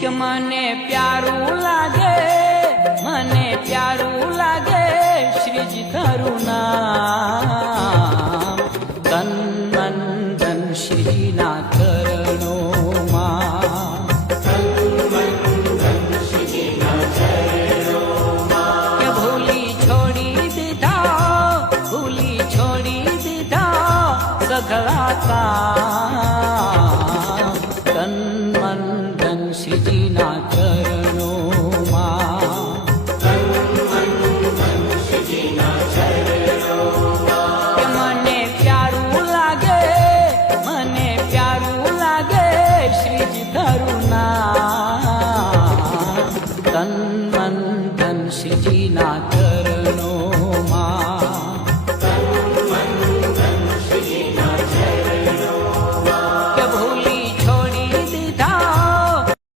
કે મને પ્યારું લાગે, મને પ્યારું લાગે શ્રીજી તારું નામ. તન મન ધન શ્રીજીના ચરણોમાં, કે ભૂલી છોડી દીધા, ભૂલી છોડી દીધા સઘળા કામ. તન મન ધન શ્રીજીના ચરણોમાં, કે મને પ્યારું લાગે, મને પ્યારું લાગે શ્રીજી તારું નામ. તન મન ધન શ્રીજીના